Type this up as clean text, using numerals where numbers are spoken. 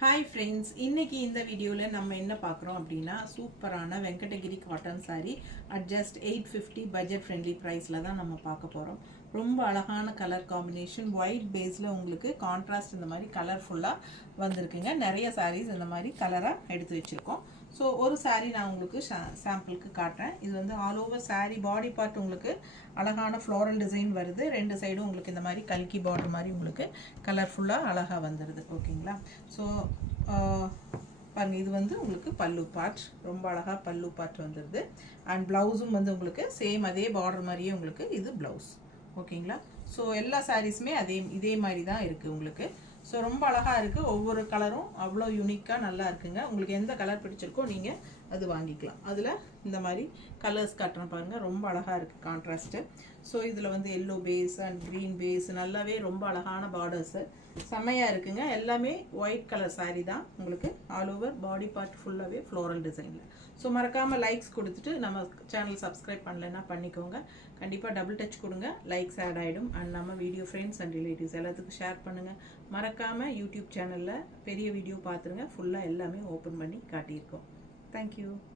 Hi friends, இன்னைக்கு இந்த வீடியோல நம்ம என்ன பார்க்குறோம் அப்படின்னா சூப்பரான Venkatagiri cotton saree at just 850 budget friendly priceல தான் நம்ம பார்க்க போறோம். ரொம்ப அழகான கலர் காம்பினேஷன் ஒயிட் பேஸ்ல உங்களுக்கு கான்ட்ராஸ்ட் இந்த மாதிரி கலர்ஃபுல்லா வந்திருக்குங்க. நிறைய sarees இந்த மாதிரி கலரா எடுத்து வச்சிருக்கோம். ஸோ ஒரு saree நான் உங்களுக்கு சாம்பிளுக்கு காட்டுறேன். இது வந்து all over saree body part உங்களுக்கு அழகான ஃப்ளோரல் டிசைன் வருது. ரெண்டு சைடும் உங்களுக்கு இந்த மாதிரி கல்கி பார்டர் மாதிரி உங்களுக்கு கலர்ஃபுல்லாக அழகாக வந்துடுது. ஓகேங்களா? ஸோ பாருங்கள், இது வந்து உங்களுக்கு பல்லு பார்ட், ரொம்ப அழகாக பல்லு பார்ட் வந்துடுது. அண்ட் ப்ளவுஸும் வந்து உங்களுக்கு சேம் அதே பார்டர் மாதிரியே உங்களுக்கு இது ப்ளவுஸ். ஓகேங்களா? ஸோ எல்லா சாரீஸுமே இதே மாதிரி தான் இருக்குது உங்களுக்கு. ஸோ ரொம்ப அழகாக இருக்குது. ஒவ்வொரு கலரும் அவ்வளோ யூனிக்காக நல்லா இருக்குங்க. உங்களுக்கு எந்த கலர் பிடிச்சிருக்கோ நீங்கள் அது வாங்கிக்கலாம். அதில் இந்த மாதிரி கலர்ஸ் காட்டுறேன் பாருங்கள், ரொம்ப அழகாக இருக்குது கான்ட்ராஸ்ட்டு. ஸோ இதில் வந்து yellow base and green base நல்லாவே ரொம்ப அழகான பார்டர்ஸு செம்மையாக இருக்குங்க. எல்லாமே ஒயிட் கலர் சாரீ தான் உங்களுக்கு. ஆல் ஓவர் பாடி பார்ட் ஃபுல்லாகவே ஃப்ளோரல் டிசைனில். ஸோ மறக்காமல் லைக்ஸ் கொடுத்துட்டு நம்ம சேனல் சப்ஸ்கிரைப் பண்ணலைன்னா பண்ணிக்கோங்க. கண்டிப்பாக டபுள் டச் கொடுங்க, லைக்ஸ் ஆட் ஆகிடும். அண்ட் நம்ம வீடியோ ஃப்ரெண்ட்ஸ் அண்ட் ரிலேட்டிவ்ஸ் எல்லாத்துக்கும் ஷேர் பண்ணுங்கள். மறக்காமல் யூடியூப் சேனலில் பெரிய வீடியோ பார்த்துருங்க, ஃபுல்லாக எல்லாமே ஓப்பன் பண்ணி காட்டியிருக்கோம். தேங்க்யூ.